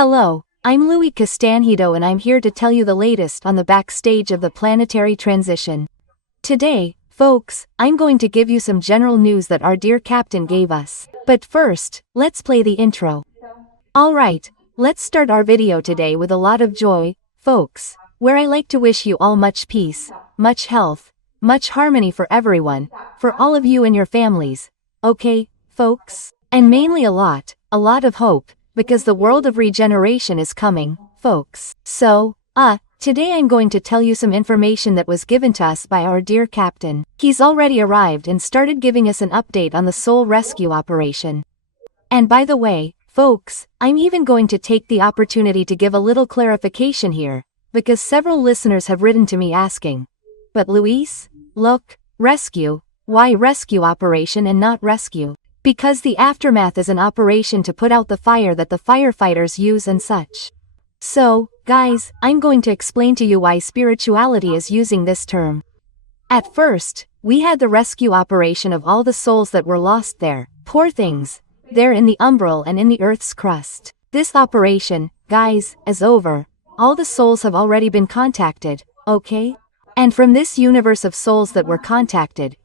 Hello, I'm Louise Castanhedo and I'm here to tell you the latest on the backstage of the planetary transition. Today, folks, I'm going to give you some general news that our dear captain gave us. But first, let's play the intro. Alright, let's start our video today with a lot of joy, folks, where I like to wish you all much peace, much health, much harmony for everyone, for all of you and your families, okay, folks? And mainly a lot of hope, because the world of regeneration is coming, folks. So, today I'm going to tell you some information that was given to us by our dear captain. He's already arrived and started giving us an update on the soul rescue operation. And by the way, folks, I'm even going to take the opportunity to give a little clarification here, because several listeners have written to me asking, but Louise, look, rescue, why rescue operation and not rescue? Because the aftermath is an operation to put out the fire that the firefighters use and such. So, guys, I'm going to explain to you why spirituality is using this term. At first, we had the rescue operation of all the souls that were lost there, poor things, there in the umbral and in the earth's crust. This operation, guys, is over. All the souls have already been contacted, okay? And from this universe of souls that were contacted,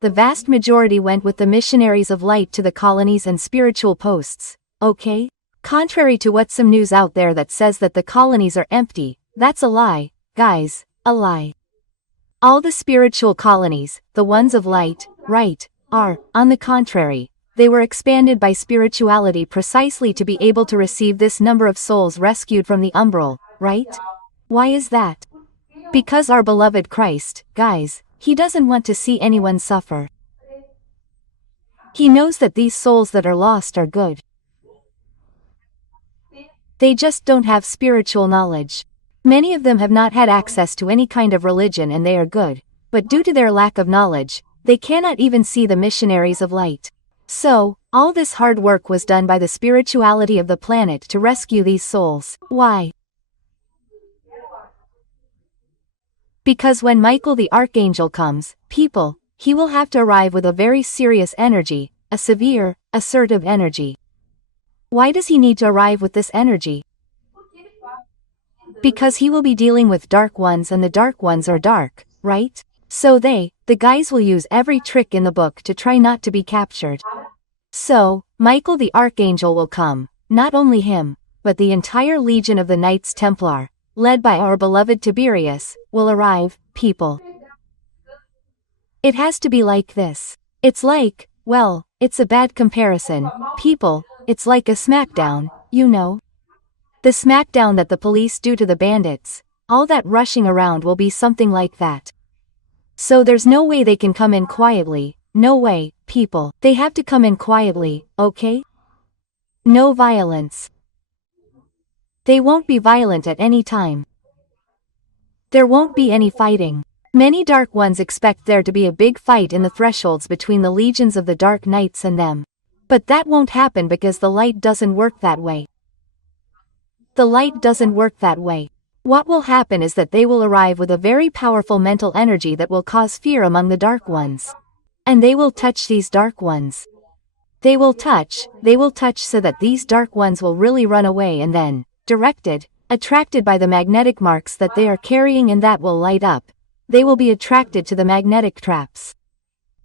the vast majority went with the missionaries of light to the colonies and spiritual posts, okay? Contrary to what some news out there that says that the colonies are empty, that's a lie, guys, a lie. All the spiritual colonies, the ones of light, right, are, on the contrary, they were expanded by spirituality precisely to be able to receive this number of souls rescued from the umbral, right? Why is that? Because our beloved Christ, guys, he doesn't want to see anyone suffer. He knows that these souls that are lost are good. They just don't have spiritual knowledge. Many of them have not had access to any kind of religion and they are good, but due to their lack of knowledge, they cannot even see the missionaries of light. So, all this hard work was done by the spirituality of the planet to rescue these souls. Why? Because when Michael the Archangel comes, people, he will have to arrive with a very serious energy, a severe, assertive energy. Why does he need to arrive with this energy? Because he will be dealing with dark ones and the dark ones are dark, right? So the guys will use every trick in the book to try not to be captured. So, Michael the Archangel will come, not only him, but the entire legion of the Knights Templar, led by our beloved Tiberius, will arrive, people. It has to be like this. It's like, well, it's a bad comparison, people, it's like a smackdown, you know? The smackdown that the police do to the bandits, all that rushing around will be something like that. So there's no way they can come in quietly, no way, people. They have to come in quietly, okay? No violence. They won't be violent at any time. There won't be any fighting. Many Dark Ones expect there to be a big fight in the thresholds between the legions of the Dark Knights and them. But that won't happen because the light doesn't work that way. The light doesn't work that way. What will happen is that they will arrive with a very powerful mental energy that will cause fear among the Dark Ones. And they will touch these Dark Ones. They will touch so that these Dark Ones will really run away and then, attracted by the magnetic marks that they are carrying and that will light up, they will be attracted to the magnetic traps.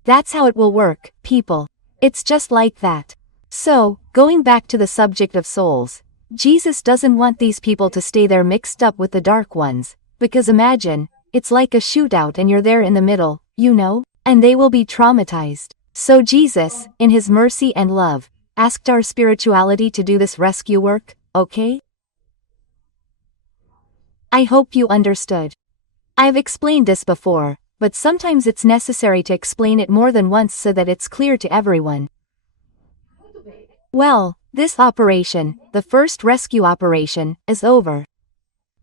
That's how it will work, people. It's just like that. So, going back to the subject of souls, Jesus doesn't want these people to stay there mixed up with the Dark Ones, because imagine, it's like a shootout and you're there in the middle, you know, and they will be traumatized. So Jesus, in his mercy and love, asked our spirituality to do this rescue work, okay? I hope you understood. I've explained this before, but sometimes it's necessary to explain it more than once so that it's clear to everyone. Well, this operation, the first rescue operation, is over.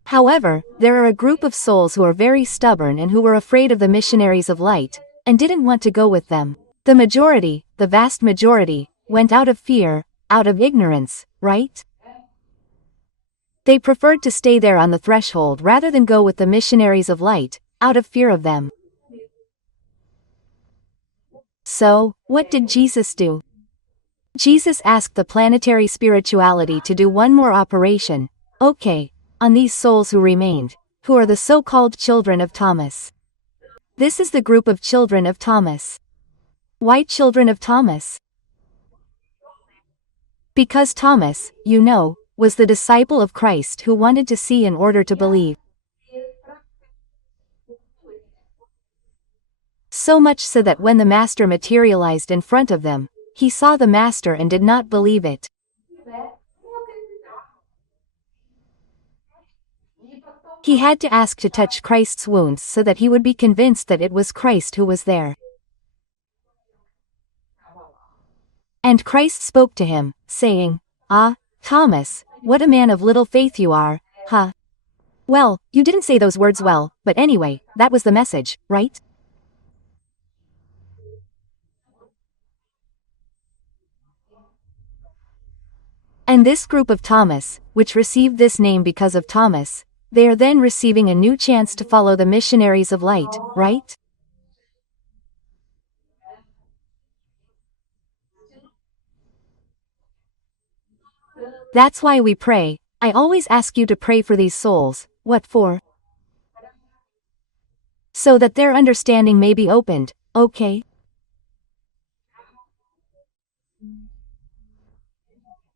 However, there are a group of souls who are very stubborn and who were afraid of the missionaries of light, and didn't want to go with them. The majority, the vast majority, went out of fear, out of ignorance, right? They preferred to stay there on the threshold rather than go with the missionaries of light, out of fear of them. So, what did Jesus do? Jesus asked the planetary spirituality to do one more operation, okay, on these souls who remained, who are the so-called children of Thomas. This is the group of children of Thomas. Why children of Thomas? Because Thomas, you know, was the disciple of Christ who wanted to see in order to believe. So much so that when the Master materialized in front of them, he saw the Master and did not believe it. He had to ask to touch Christ's wounds so that he would be convinced that it was Christ who was there. And Christ spoke to him, saying, "Ah, Thomas, what a man of little faith you are, huh? Well, you didn't say those words well, but anyway, that was the message, right?" And this group of Thomas, which received this name because of Thomas, they are then receiving a new chance to follow the missionaries of light, right? That's why we pray. I always ask you to pray for these souls. What for? So that their understanding may be opened, okay?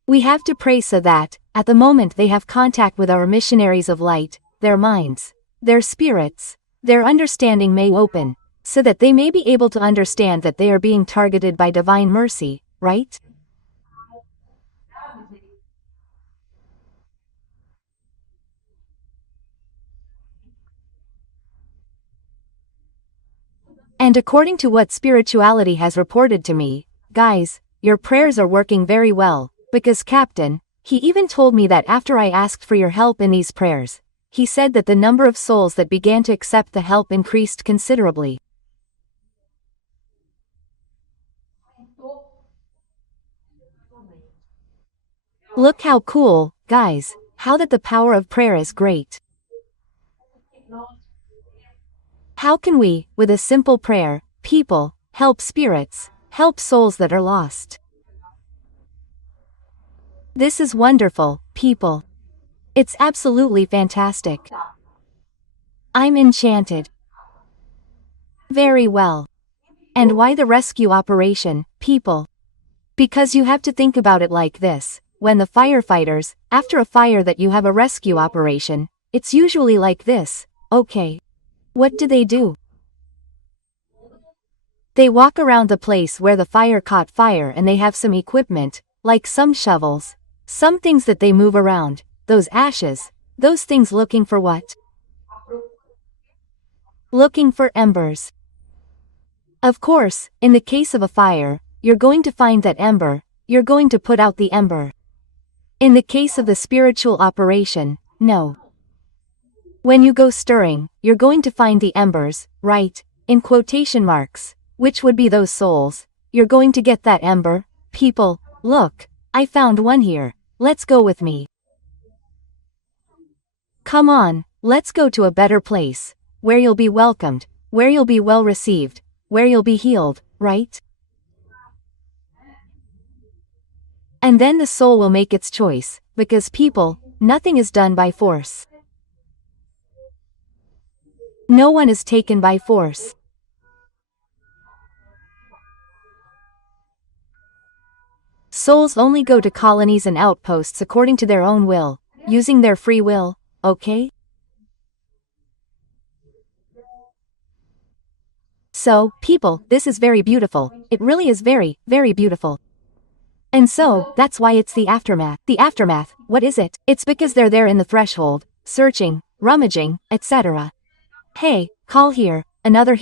We have to pray so that, at the moment they have contact with our missionaries of light, their minds, their spirits, their understanding may open, so that they may be able to understand that they are being targeted by divine mercy, right? And according to what spirituality has reported to me, guys, your prayers are working very well, because Captain, he even told me that after I asked for your help in these prayers, he said that the number of souls that began to accept the help increased considerably. Look how cool, guys, how that the power of prayer is great. How can we, with a simple prayer, people, help spirits, help souls that are lost? This is wonderful, people. It's absolutely fantastic. I'm enchanted. Very well. And why the rescue operation, people? Because you have to think about it like this. When the firefighters, after a fire that you have a rescue operation, it's usually like this, okay. What do? They walk around the place where the fire caught fire and they have some equipment, like some shovels, some things that they move around, those ashes, those things looking for what? Looking for embers. Of course, in the case of a fire, you're going to find that ember, you're going to put out the ember. In the case of the spiritual operation, no. When you go stirring, you're going to find the embers, right, in quotation marks, which would be those souls. You're going to get that ember. People, look, I found one here, let's go with me. Come on, let's go to a better place, where you'll be welcomed, where you'll be well received, where you'll be healed, right? And then the soul will make its choice, because people, nothing is done by force. No one is taken by force. Souls only go to colonies and outposts according to their own will, using their free will, okay? So, people, this is very beautiful. It really is very, very beautiful. And so, that's why it's the aftermath. The aftermath, what is it? It's because they're there in the threshold, searching, rummaging, etc. Hey, call here, another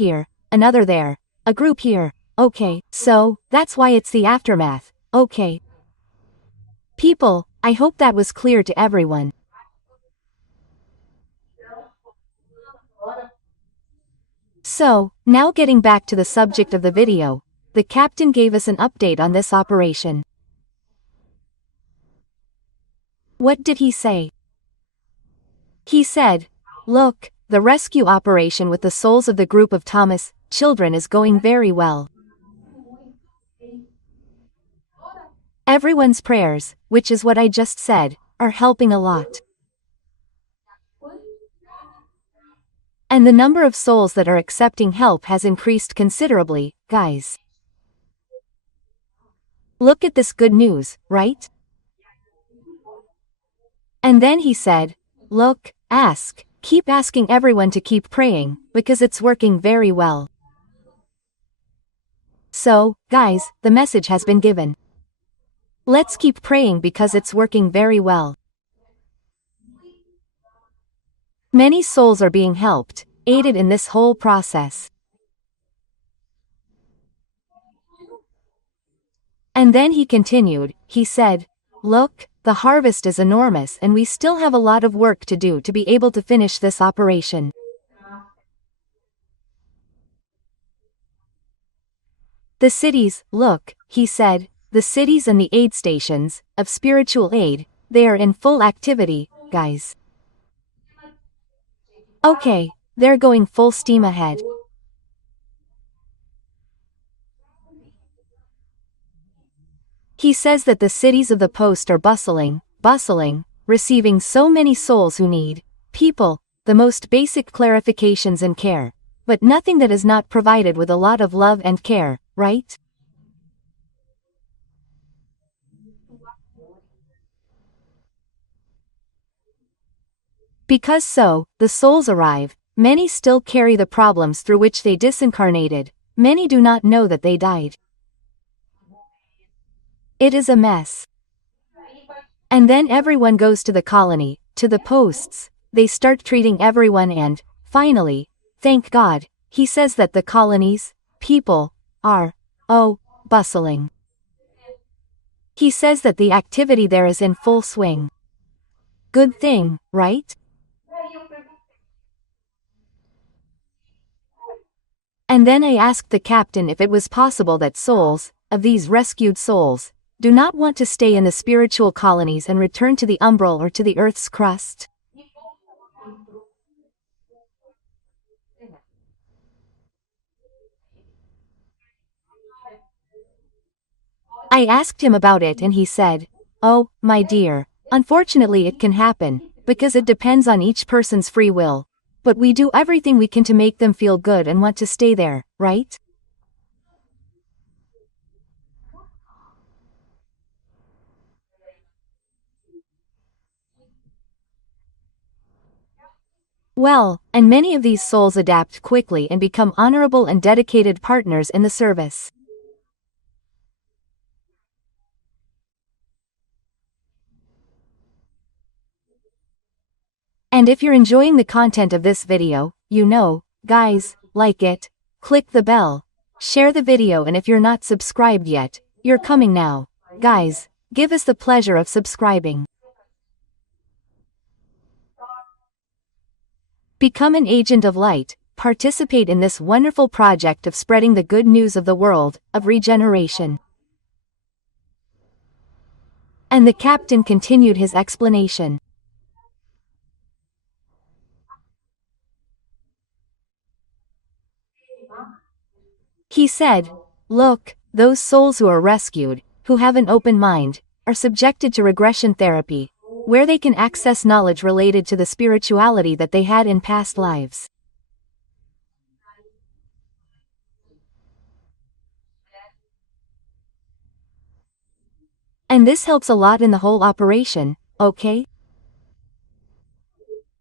there, a group here, okay, so, that's why it's the aftermath, okay. People, I hope that was clear to everyone. So, now getting back to the subject of the video, the captain gave us an update on this operation. What did he say? He said, look, the rescue operation with the souls of the group of Thomas children is going very well. Everyone's prayers, which is what I just said, are helping a lot. And the number of souls that are accepting help has increased considerably, guys. Look at this good news, right? And then he said, look, keep asking everyone to keep praying, because it's working very well. So, guys, the message has been given. Let's keep praying because it's working very well. Many souls are being helped, aided in this whole process. And then he continued, he said, look, the harvest is enormous and we still have a lot of work to do to be able to finish this operation. The cities, look, he said, the cities and the aid stations, of spiritual aid, they are in full activity, guys. Okay, they're going full steam ahead. He says that the cities of the post are bustling, receiving so many souls who need, people, the most basic clarifications and care, but nothing that is not provided with a lot of love and care, right? Because so, the souls arrive, many still carry the problems through which they disincarnated, many do not know that they died. It is a mess. And then everyone goes to the colony, to the posts, they start treating everyone and, finally, thank God, he says that the colonies, people, are, bustling. He says that the activity there is in full swing. Good thing, right? And then I asked the captain if it was possible that souls, of these rescued souls, do not want to stay in the spiritual colonies and return to the umbral or to the earth's crust. I asked him about it and he said, oh, my dear, unfortunately it can happen, because it depends on each person's free will, but we do everything we can to make them feel good and want to stay there, right? Well, and many of these souls adapt quickly and become honorable and dedicated partners in the service. And if you're enjoying the content of this video, guys, like it, click the bell, share the video, and if you're not subscribed yet, you're coming now. Guys, give us the pleasure of subscribing. Become an agent of light, participate in this wonderful project of spreading the good news of the world, of regeneration. And the captain continued his explanation. He said, look, those souls who are rescued, who have an open mind, are subjected to regression therapy, where they can access knowledge related to the spirituality that they had in past lives. And this helps a lot in the whole operation, okay?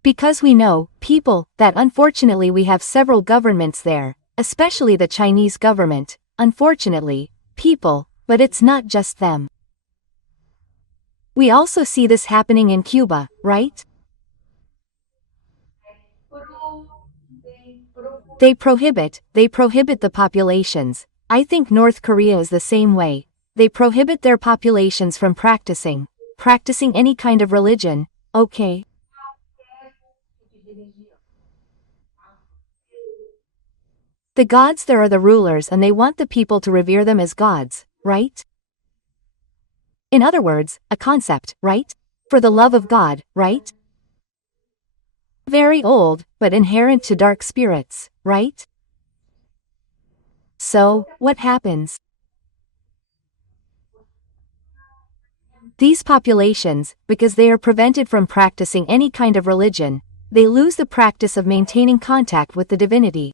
Because we know, people, that unfortunately we have several governments there, especially the Chinese government, unfortunately, people, but it's not just them. We also see this happening in Cuba, right? They prohibit the populations. I think North Korea is the same way. They prohibit their populations from practicing any kind of religion, okay? The gods there are the rulers and they want the people to revere them as gods, right? In other words, a concept, right? For the love of God, right? Very old, but inherent to dark spirits, right? So, what happens? These populations, because they are prevented from practicing any kind of religion, they lose the practice of maintaining contact with the divinity.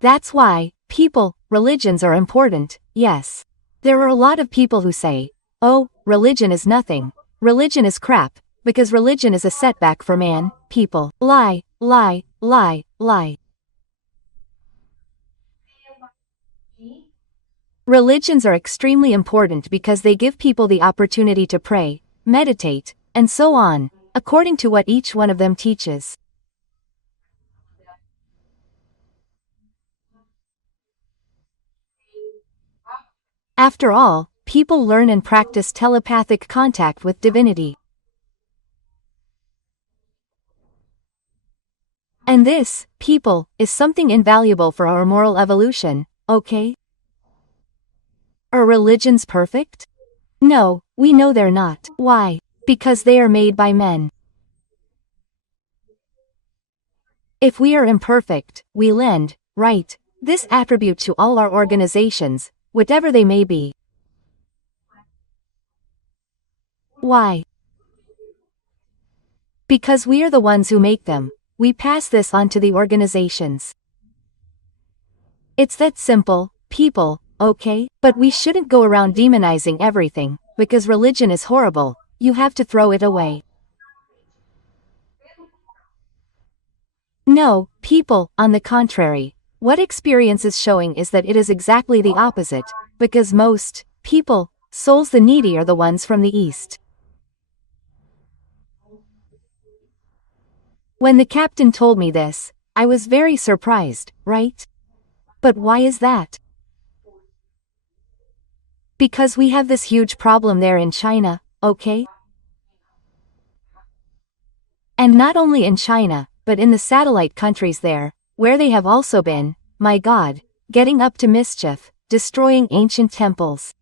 That's why, people, religions are important, yes. There are a lot of people who say, oh, religion is nothing, religion is crap, because religion is a setback for man, people. Lie, lie, lie, lie. Religions are extremely important because they give people the opportunity to pray, meditate, and so on, according to what each one of them teaches. After all, people learn and practice telepathic contact with divinity. And this, people, is something invaluable for our moral evolution, okay? Are religions perfect? No, we know they're not. Why? Because they are made by men. If we are imperfect, we lend, right, this attribute to all our organizations, whatever they may be. Why? Because we are the ones who make them, we pass this on to the organizations. It's that simple, people, okay? But we shouldn't go around demonizing everything, because religion is horrible, you have to throw it away. No, people, on the contrary, what experience is showing is that it is exactly the opposite, because most people, souls the needy are the ones from the East. When the captain told me this, I was very surprised, right? But why is that? Because we have this huge problem there in China, okay? And not only in China, but in the satellite countries there, where they have also been, my God, getting up to mischief, destroying ancient temples.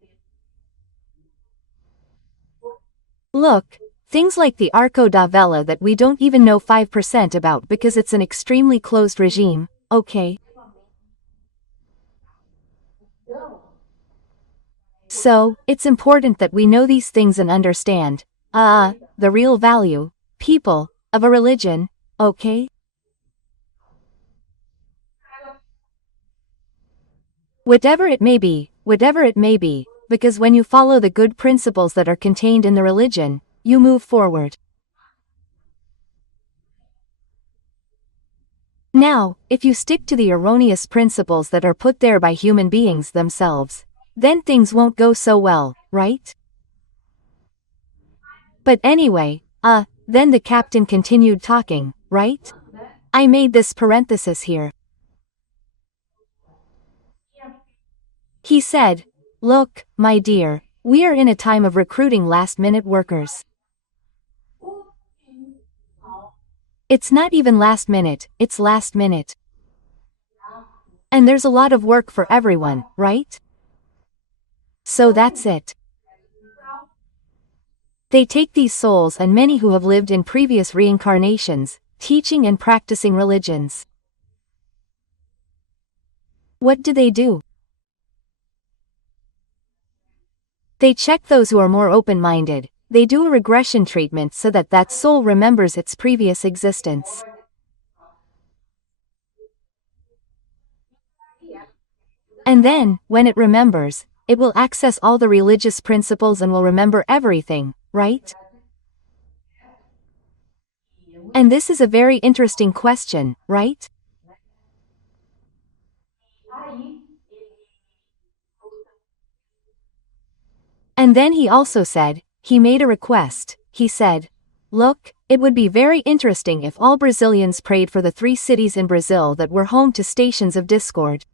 Look, things like the Arco da Vela that we don't even know 5% about because it's an extremely closed regime, okay? So, it's important that we know these things and understand, the real value, people, of a religion, okay? Whatever it may be, because when you follow the good principles that are contained in the religion, you move forward. Now, if you stick to the erroneous principles that are put there by human beings themselves, then things won't go so well, right? But anyway, then the captain continued talking, right? I made this parenthesis here. He said, look, my dear, we are in a time of recruiting last-minute workers. It's not even last minute, it's last minute. And there's a lot of work for everyone, right? So that's it. They take these souls and many who have lived in previous reincarnations, teaching and practicing religions. What do? They check those who are more open-minded, they do a regression treatment so that that soul remembers its previous existence. And then, when it remembers, it will access all the religious principles and will remember everything, right? And this is a very interesting question, right? And then he also said, he made a request, he said, look, it would be very interesting if all Brazilians prayed for the 3 cities in Brazil that were home to stations of discord.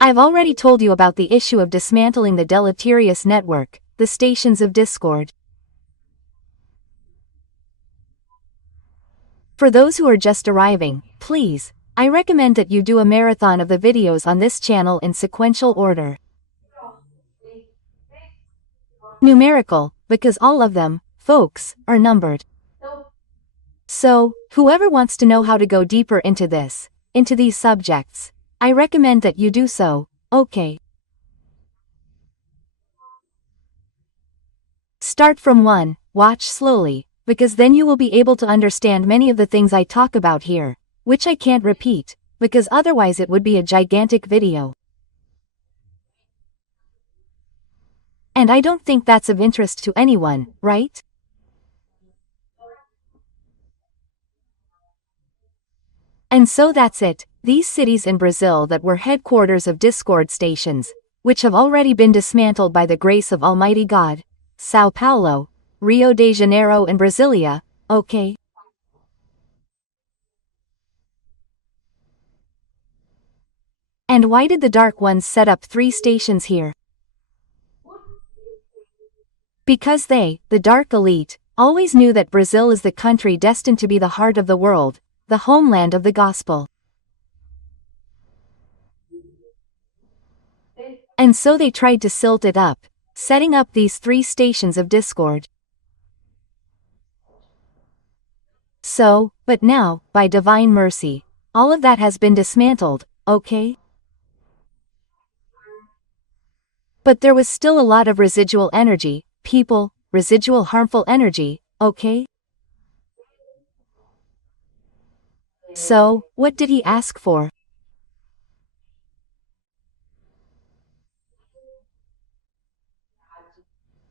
I've already told you about the issue of dismantling the deleterious network, the stations of discord. For those who are just arriving, please, I recommend that you do a marathon of the videos on this channel in sequential order. Numerical, because all of them, folks, are numbered. So, whoever wants to know how to go deeper into this, into these subjects. I recommend that you do so, okay? Start from 1, watch slowly, because then you will be able to understand many of the things I talk about here, which I can't repeat, because otherwise it would be a gigantic video. And I don't think that's of interest to anyone, right? And so that's it, these cities in Brazil that were headquarters of Discord stations, which have already been dismantled by the grace of Almighty God. Sao Paulo, Rio de Janeiro and Brasilia, okay? And why did the Dark Ones set up 3 stations here? Because they, the Dark Elite, always knew that Brazil is the country destined to be the heart of the world, the homeland of the gospel. And so they tried to silt it up, setting up these 3 stations of discord. So, but now, by divine mercy, all of that has been dismantled, okay? But there was still a lot of residual energy, people, residual harmful energy, okay? So, what did he ask for?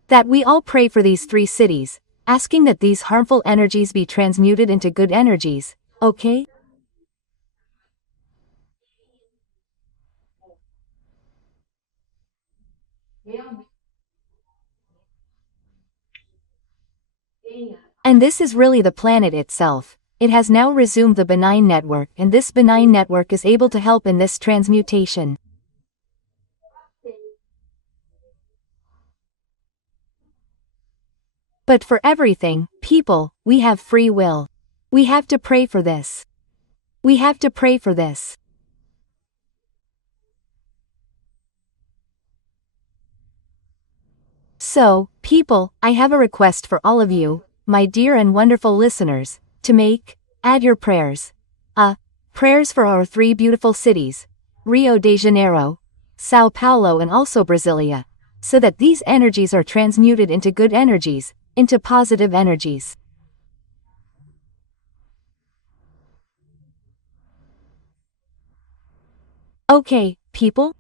That we all pray for these 3 cities, asking that these harmful energies be transmuted into good energies, okay? And this is really the planet itself. It has now resumed the benign network, and this benign network is able to help in this transmutation. But for everything, people, we have free will. We have to pray for this. We have to pray for this. So, people, I have a request for all of you, my dear and wonderful listeners, to add your prayers. Prayers for our 3 beautiful cities, Rio de Janeiro, Sao Paulo and also Brasilia, so that these energies are transmuted into good energies, into positive energies. Okay, people?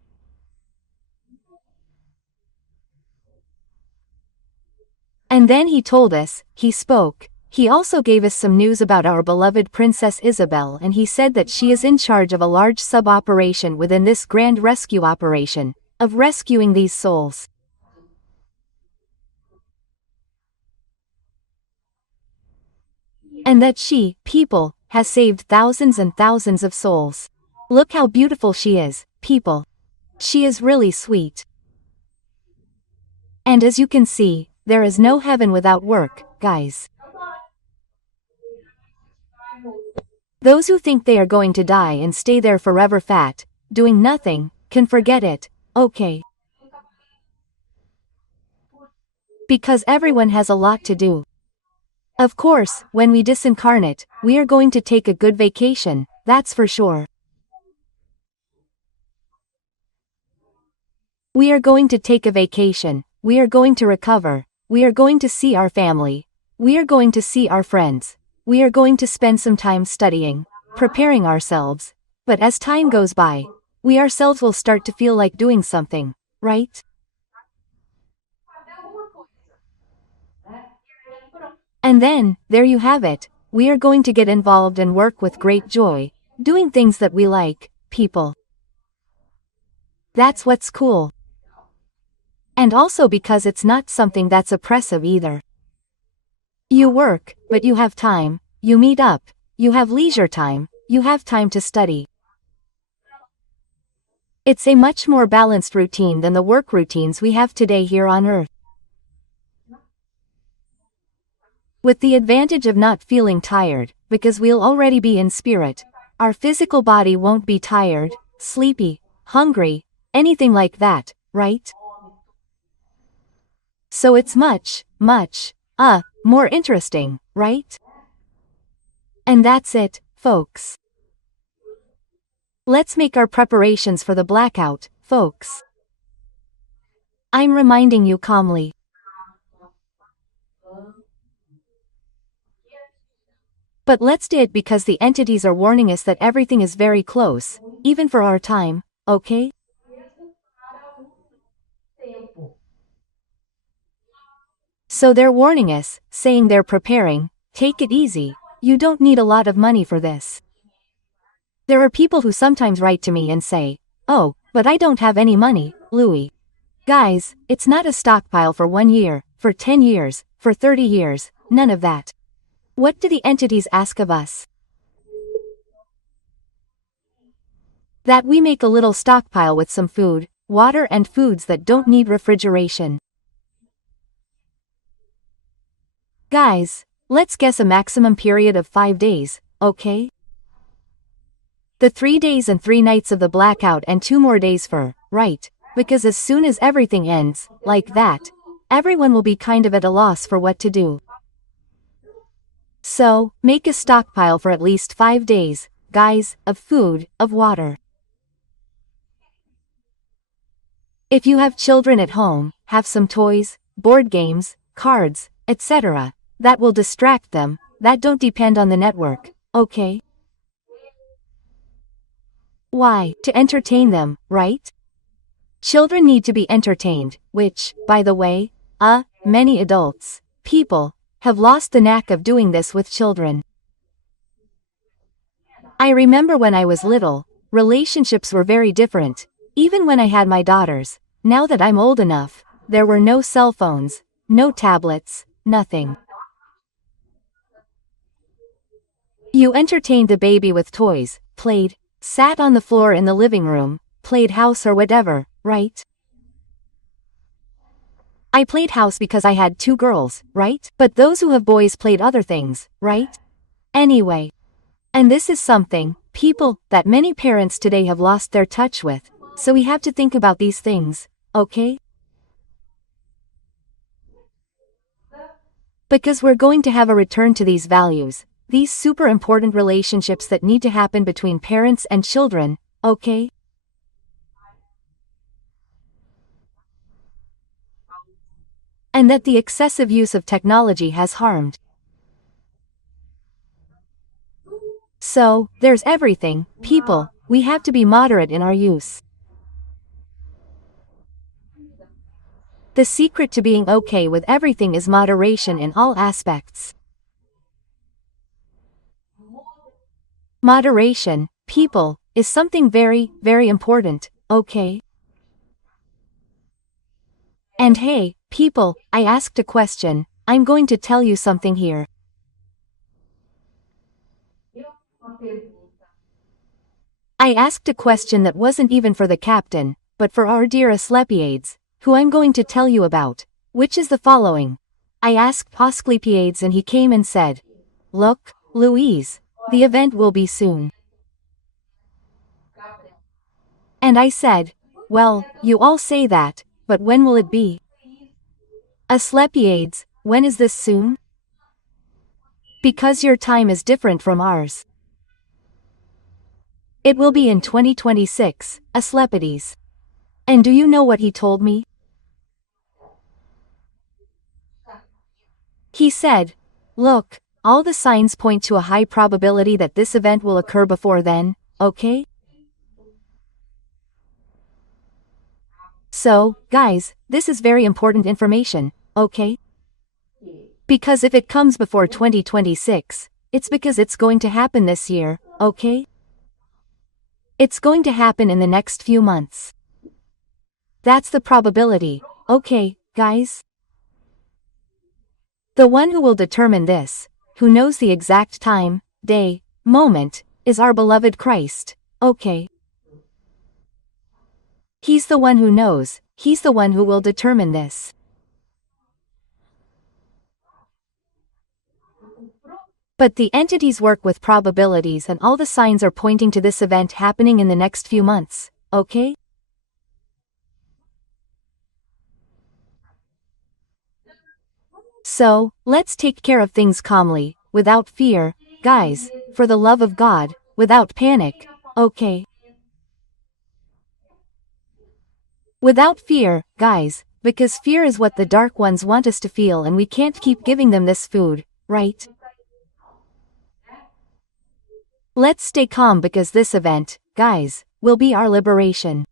And then he told us, he spoke. He also gave us some news about our beloved Princess Isabel, and he said that she is in charge of a large sub-operation within this grand rescue operation, of rescuing these souls. And that she, people, has saved thousands and thousands of souls. Look how beautiful she is, people. She is really sweet. And as you can see, there is no heaven without work, guys. Those who think they are going to die and stay there forever fat, doing nothing, can forget it, okay? Because everyone has a lot to do. Of course, when we disincarnate, we are going to take a good vacation, that's for sure. We are going to take a vacation, we are going to recover, we are going to see our family, we are going to see our friends. We are going to spend some time studying, preparing ourselves, but as time goes by, we ourselves will start to feel like doing something, right? And then, there you have it, we are going to get involved and work with great joy, doing things that we like, people. That's what's cool. And also because it's not something that's oppressive either. You work, but you have time, you meet up, you have leisure time, you have time to study. It's a much more balanced routine than the work routines we have today here on Earth. With the advantage of not feeling tired, because we'll already be in spirit, our physical body won't be tired, sleepy, hungry, anything like that, right? So it's much, more interesting, right? And that's it, folks. Let's make our preparations for the blackout, folks. I'm reminding you calmly. But let's do it because the entities are warning us that everything is very close, even for our time, okay? So they're warning us, saying they're preparing. Take it easy, you don't need a lot of money for this. There are people who sometimes write to me and say, "Oh, but I don't have any money, Louis." Guys, it's not a stockpile for 1 year, for 10 years, for 30 years, none of that. What do the entities ask of us? That we make a little stockpile with some food, water and foods that don't need refrigeration. Guys, let's guess a maximum period of 5 days, okay? The 3 days and 3 nights of the blackout and 2 more days for, right, because as soon as everything ends, like that, everyone will be kind of at a loss for what to do. So, make a stockpile for at least 5 days, guys, of food, of water. If you have children at home, have some toys, board games, cards, etc., that will distract them, that don't depend on the network, okay? Why? To entertain them, right? Children need to be entertained, which, by the way, many adults, people, have lost the knack of doing this with children. I remember when I was little, relationships were very different, even when I had my daughters. Now that I'm old enough, there were no cell phones, no tablets, nothing. You entertained the baby with toys, played, sat on the floor in the living room, played house or whatever, right? I played house because I had 2 girls, right? But those who have boys played other things, right? Anyway. And this is something, people, that many parents today have lost their touch with, so we have to think about these things, okay? Because we're going to have a return to these values, these super important relationships that need to happen between parents and children, okay? And that the excessive use of technology has harmed. So, there's everything, people, we have to be moderate in our use. The secret to being okay with everything is moderation in all aspects. Moderation, people, is something very, very important, okay? And hey, people, I asked a question, I'm going to tell you something here. I asked a question that wasn't even for the captain, but for our dear Asclepiades, who I'm going to tell you about, which is the following. I asked Asclepiades and he came and said, "Look, Louise, the event will be soon." And I said, "Well, you all say that, but when will it be?" Asclepiades, when is this soon? Because your time is different from ours. It will be in 2026, Asclepiades. And do you know what he told me? He said, "Look, all the signs point to a high probability that this event will occur before then, okay?" So, guys, this is very important information, okay? Because if it comes before 2026, it's because it's going to happen this year, okay? It's going to happen in the next few months. That's the probability, okay, guys? The one who will determine this, who knows the exact time, day, moment, is our beloved Christ, okay? He's the one who knows, he's the one who will determine this. But the entities work with probabilities and all the signs are pointing to this event happening in the next few months, okay? So, let's take care of things calmly, without fear, guys, for the love of God, without panic, okay? Without fear, guys, because fear is what the dark ones want us to feel and we can't keep giving them this food, right? Let's stay calm because this event, guys, will be our liberation.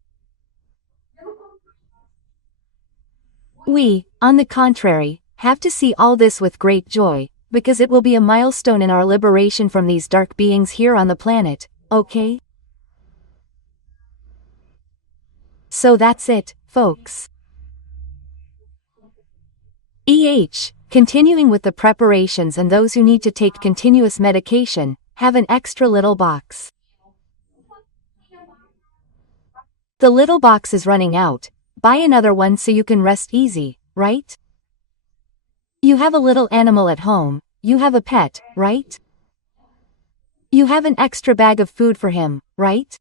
We, on the contrary, have to see all this with great joy, because it will be a milestone in our liberation from these dark beings here on the planet, okay? So that's it, folks. Continuing with the preparations, and those who need to take continuous medication, have an extra little box. The little box is running out. Buy another one so you can rest easy, right? You have a little animal at home, you have a pet, right? You have an extra bag of food for him, right?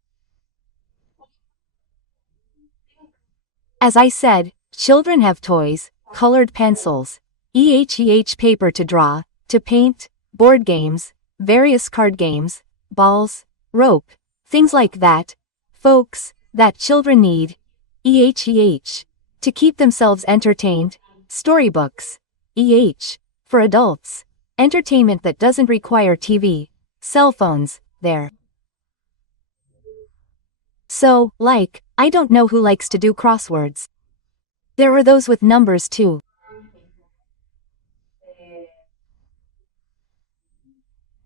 As I said, children have toys, colored pencils, paper to draw, to paint, board games, various card games, balls, rope, things like that, folks, that children need, to keep themselves entertained, storybooks, for adults, entertainment that doesn't require TV, cell phones, there. So, like, I don't know who likes to do crosswords. There are those with numbers too.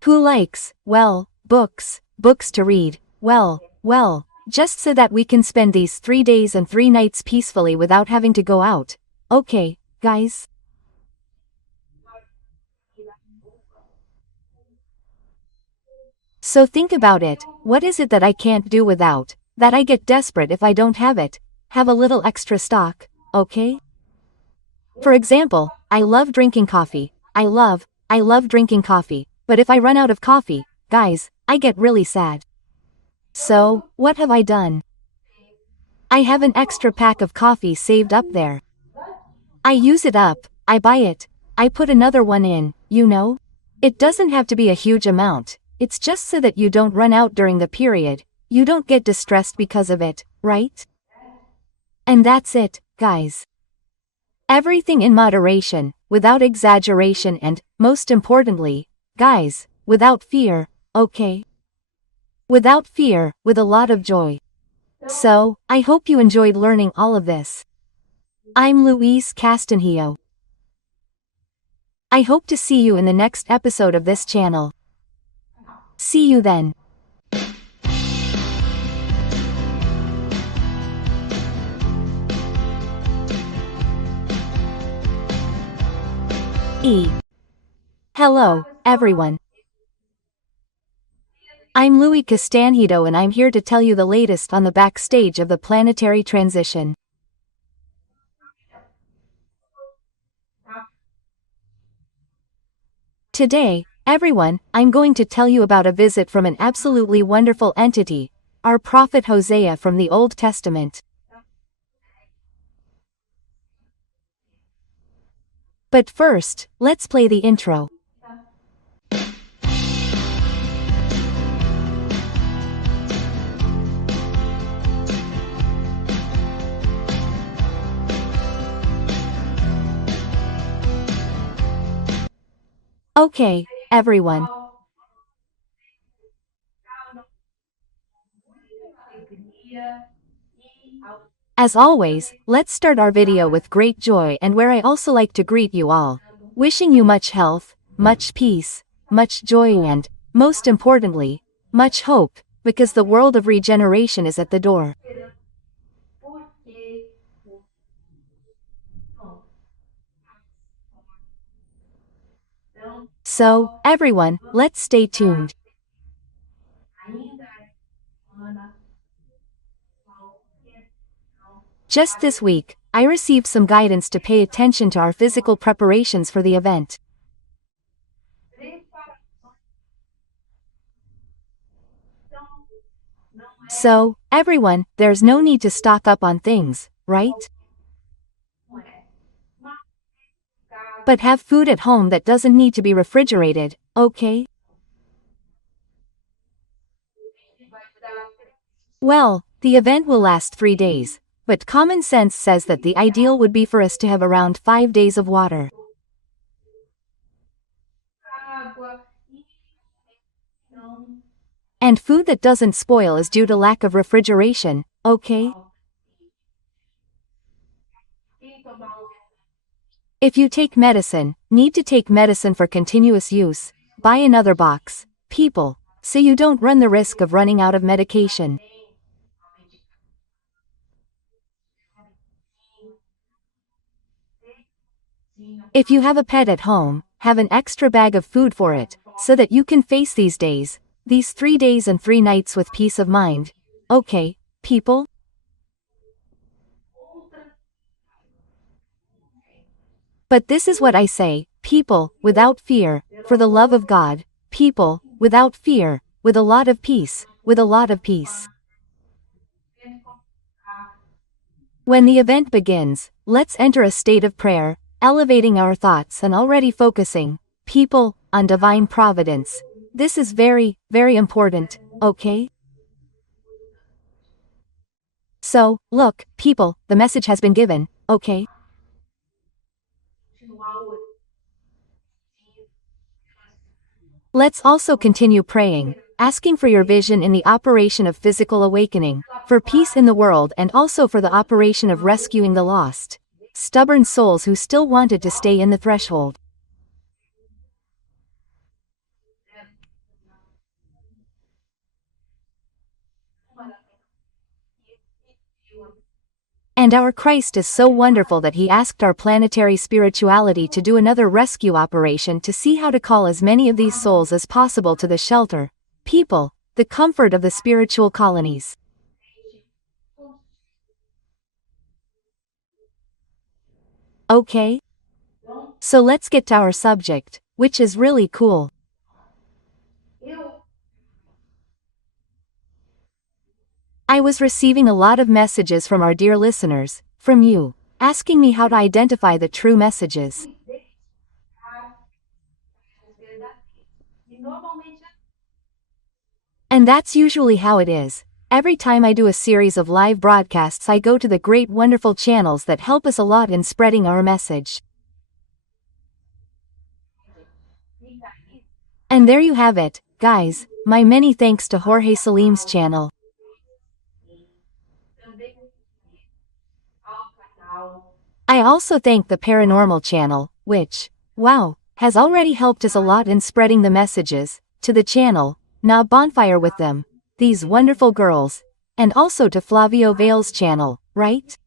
Who likes, well, books to read, well, just so that we can spend these 3 days and 3 nights peacefully without having to go out. Okay, guys? So think about it, what is it that I can't do without, that I get desperate if I don't have it? Have a little extra stock, okay? For example, I love drinking coffee. I love drinking coffee, but if I run out of coffee, guys, I get really sad. So, what have I done? I have an extra pack of coffee saved up there. I use it up, I buy it, I put another one in, you know? It doesn't have to be a huge amount, it's just so that you don't run out during the period, you don't get distressed because of it, right? And that's it, guys. Everything in moderation, without exaggeration, and, most importantly, guys, without fear, okay? Without fear, with a lot of joy. So, I hope you enjoyed learning all of this. I'm Louise Castanhedo. I hope to see you in the next episode of this channel. See you then. Hello, everyone. I'm Louise Castanhedo and I'm here to tell you the latest on the backstage of the planetary transition. Today, everyone, I'm going to tell you about a visit from an absolutely wonderful entity, our prophet Hosea from the Old Testament. But first, let's play the intro. Okay, everyone. As always, let's start our video with great joy, and where I also like to greet you all, wishing you much health, much peace, much joy, and, most importantly, much hope, because the world of regeneration is at the door. So, everyone, let's stay tuned. Just this week, I received some guidance to pay attention to our physical preparations for the event. So, everyone, there's no need to stock up on things, right? But have food at home that doesn't need to be refrigerated, okay? Well, the event will last 3 days, but common sense says that the ideal would be for us to have around 5 days of water. And food that doesn't spoil is due to lack of refrigeration, okay? If you take medicine, need to take medicine for continuous use, buy another box, people, so you don't run the risk of running out of medication. If you have a pet at home, have an extra bag of food for it, so that you can face these days, these 3 days and 3 nights with peace of mind. Okay, people? But this is what I say, people, without fear, for the love of God, people, without fear, with a lot of peace, with a lot of peace. When the event begins, let's enter a state of prayer, elevating our thoughts and already focusing, people, on divine providence. This is very, very important, okay? So, look, people, the message has been given, okay? Let's also continue praying, asking for your vision in the operation of physical awakening, for peace in the world and also for the operation of rescuing the lost, stubborn souls who still wanted to stay in the threshold. And our Christ is so wonderful that he asked our planetary spirituality to do another rescue operation to see how to call as many of these souls as possible to the shelter, people, the comfort of the spiritual colonies. Okay? So let's get to our subject, which is really cool. I was receiving a lot of messages from our dear listeners, from you, asking me how to identify the true messages. And that's usually how it is. Every time I do a series of live broadcasts, I go to the great wonderful channels that help us a lot in spreading our message. And there you have it, guys, my many thanks to Jorge Salim's channel. I also thank the Paranormal channel, which, wow, has already helped us a lot in spreading the messages, to the channel, Na Bonfire with them, these wonderful girls, and also to Flavio Vale's channel, right?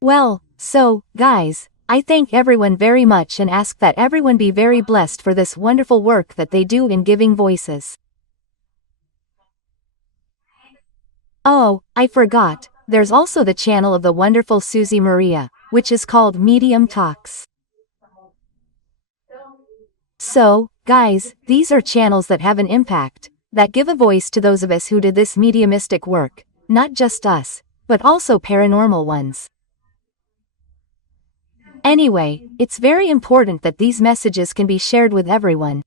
Well, so, guys, I thank everyone very much and ask that everyone be very blessed for this wonderful work that they do in giving voices. Oh, I forgot, there's also the channel of the wonderful Susie Maria, which is called Medium Talks. So, guys, these are channels that have an impact, that give a voice to those of us who did this mediumistic work, not just us, but also paranormal ones. Anyway, it's very important that these messages can be shared with everyone.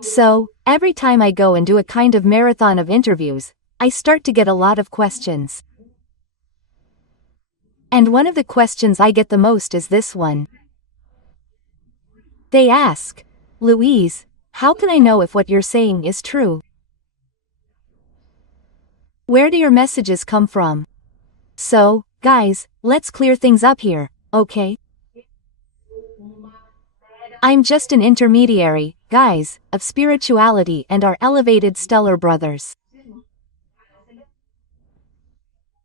So, every time I go and do a kind of marathon of interviews, I start to get a lot of questions. And one of the questions I get the most is this one. They ask, Louise, how can I know if what you're saying is true? Where do your messages come from? So, guys, let's clear things up here, okay? I'm just an intermediary, guys, of spirituality and our elevated stellar brothers.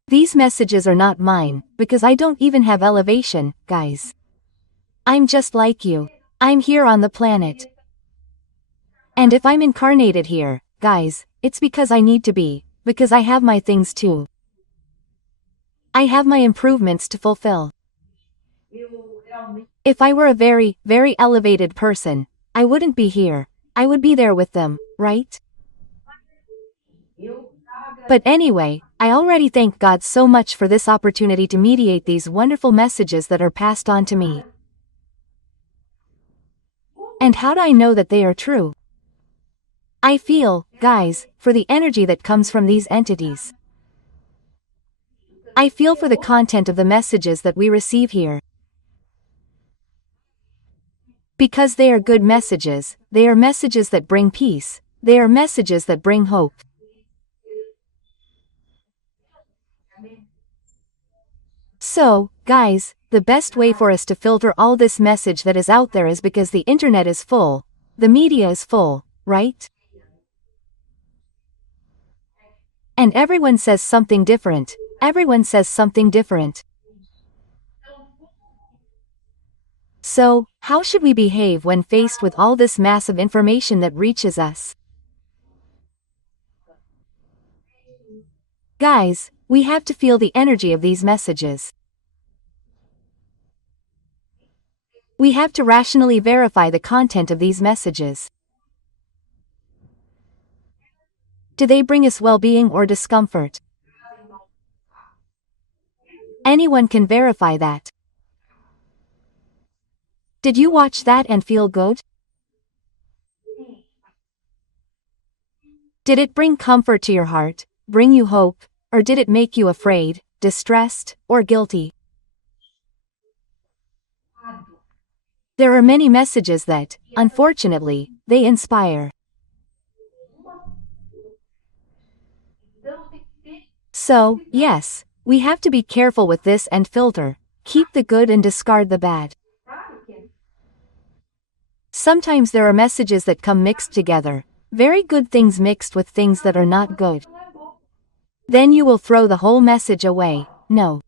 These messages are not mine, because I don't even have elevation, guys. I'm just like you. I'm here on the planet. And if I'm incarnated here, guys, it's because I need to be, because I have my things too. I have my improvements to fulfill. If I were a very, very elevated person, I wouldn't be here. I would be there with them, right? But anyway, I already thank God so much for this opportunity to mediate these wonderful messages that are passed on to me. And how do I know that they are true? I feel, guys, for the energy that comes from these entities. I feel for the content of the messages that we receive here. Because they are good messages, they are messages that bring peace, they are messages that bring hope. So, guys, the best way for us to filter all this message that is out there is because the internet is full, the media is full, right? And everyone says something different, everyone says something different. So, how should we behave when faced with all this massive information that reaches us? Guys, we have to feel the energy of these messages. We have to rationally verify the content of these messages. Do they bring us well-being or discomfort? Anyone can verify that. Did you watch that and feel good? Did it bring comfort to your heart, bring you hope, or did it make you afraid, distressed, or guilty? There are many messages that, unfortunately, they inspire. So, yes, we have to be careful with this and filter, keep the good and discard the bad. Sometimes there are messages that come mixed together, very good things mixed with things that are not good. Then you will throw the whole message away. No.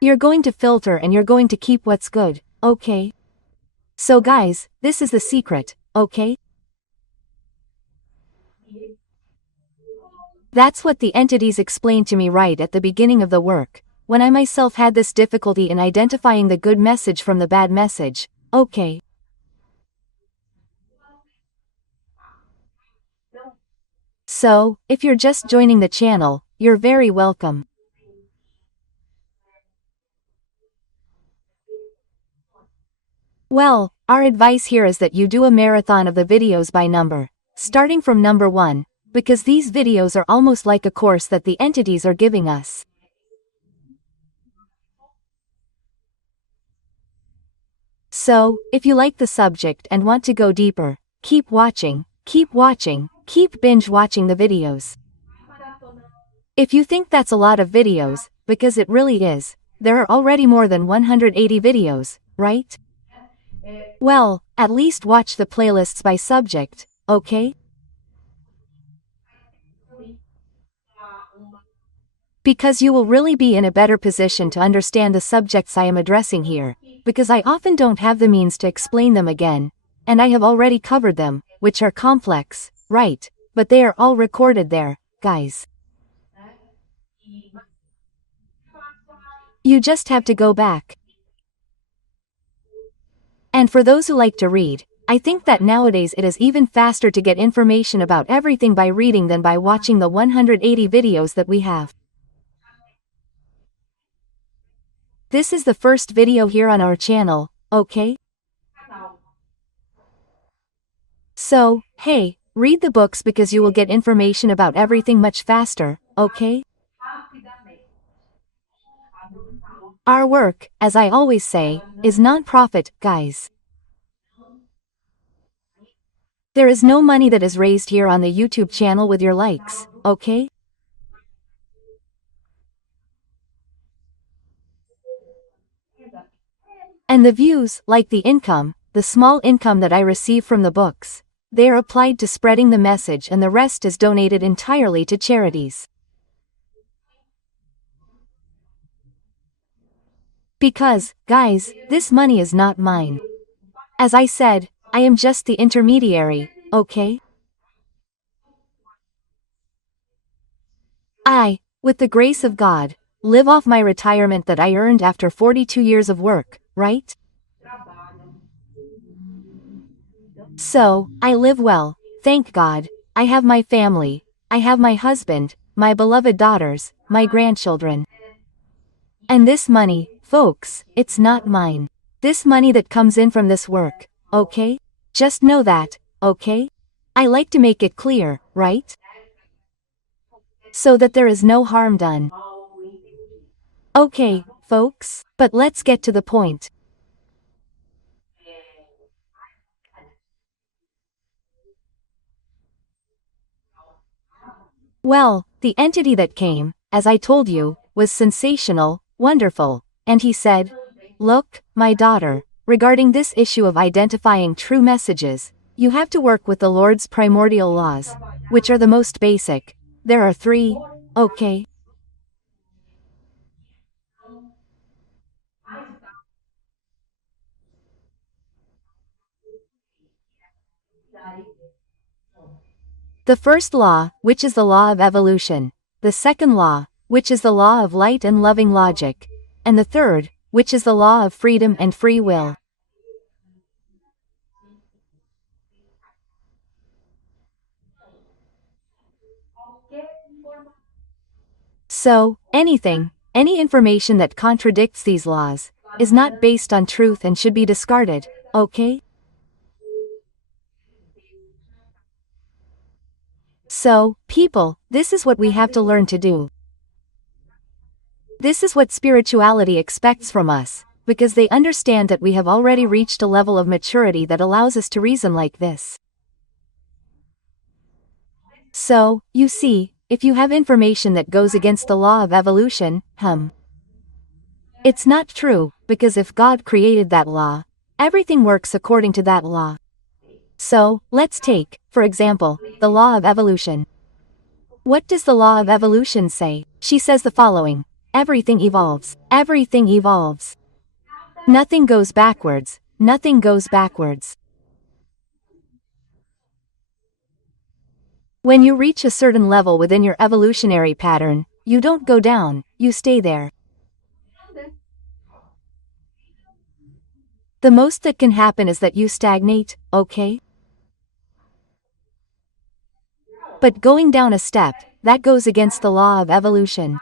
You're going to filter and you're going to keep what's good, okay? So guys, this is the secret, okay? That's what the entities explained to me right at the beginning of the work, when I myself had this difficulty in identifying the good message from the bad message, okay? So, if you're just joining the channel, you're very welcome. Well, our advice here is that you do a marathon of the videos by number, starting from number 1, because these videos are almost like a course that the entities are giving us. So, if you like the subject and want to go deeper, keep watching, keep binge watching the videos. If you think that's a lot of videos, because it really is, there are already more than 180 videos, right? Well, at least watch the playlists by subject, okay? Because you will really be in a better position to understand the subjects I am addressing here, because I often don't have the means to explain them again, and I have already covered them, which are complex, right? But they are all recorded there, guys. You just have to go back. And for those who like to read, I think that nowadays it is even faster to get information about everything by reading than by watching the 180 videos that we have. This is the first video here on our channel, okay? So, hey, read the books because you will get information about everything much faster, okay? Our work, as I always say, is non-profit, guys. There is no money that is raised here on the YouTube channel with your likes, okay? And the views, like the income, the small income that I receive from the books, they are applied to spreading the message and the rest is donated entirely to charities. Because, guys, this money is not mine. As I said, I am just the intermediary, okay? I, with the grace of God, live off my retirement that I earned after 42 years of work, right? So, I live well, thank God. I have my family, I have my husband, my beloved daughters, my grandchildren. And this money, folks, it's not mine. This money that comes in from this work, okay? Just know that, okay? I like to make it clear, right? So that there is no harm done. Okay, folks, but let's get to the point. Well, the entity that came, as I told you, was sensational, wonderful, and he said, "Look, my daughter, regarding this issue of identifying true messages, you have to work with the Lord's primordial laws, which are the most basic. There are three, okay? The first law, which is the law of evolution, the second law, which is the law of light and loving logic, and the third, which is the law of freedom and free will. So, any information that contradicts these laws, is not based on truth and should be discarded, okay? So, people, this is what we have to learn to do. This is what spirituality expects from us, because they understand that we have already reached a level of maturity that allows us to reason like this. So, you see, if you have information that goes against the law of evolution, it's not true, because if God created that law, everything works according to that law. So, let's take, for example, the law of evolution. What does the law of evolution say? She says the following: everything evolves. Everything evolves. Nothing goes backwards. Nothing goes backwards. When you reach a certain level within your evolutionary pattern, you don't go down, you stay there. The most that can happen is that you stagnate, okay? But going down a step, that goes against the law of evolution.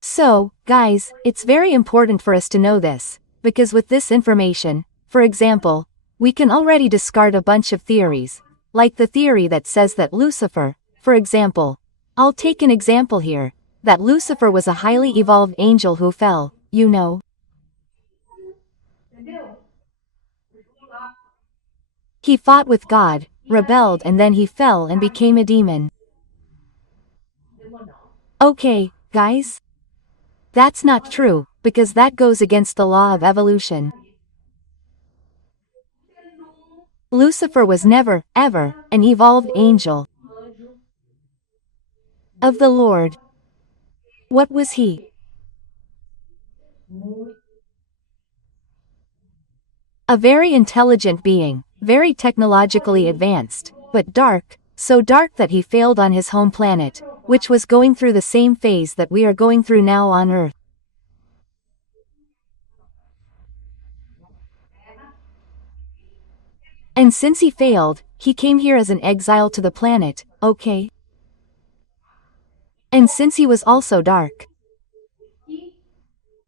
So, guys, it's very important for us to know this, because with this information, for example, we can already discard a bunch of theories, like the theory that says that Lucifer, for example, I'll take an example here, that Lucifer was a highly evolved angel who fell, you know. He fought with God, rebelled, and then he fell and became a demon. Okay, guys? That's not true, because that goes against the law of evolution. Lucifer was never, ever, an evolved angel of the Lord. What was he? A very intelligent being, very technologically advanced, but dark, so dark that he failed on his home planet, which was going through the same phase that we are going through now on Earth. And since he failed, he came here as an exile to the planet, okay? And since he was also dark,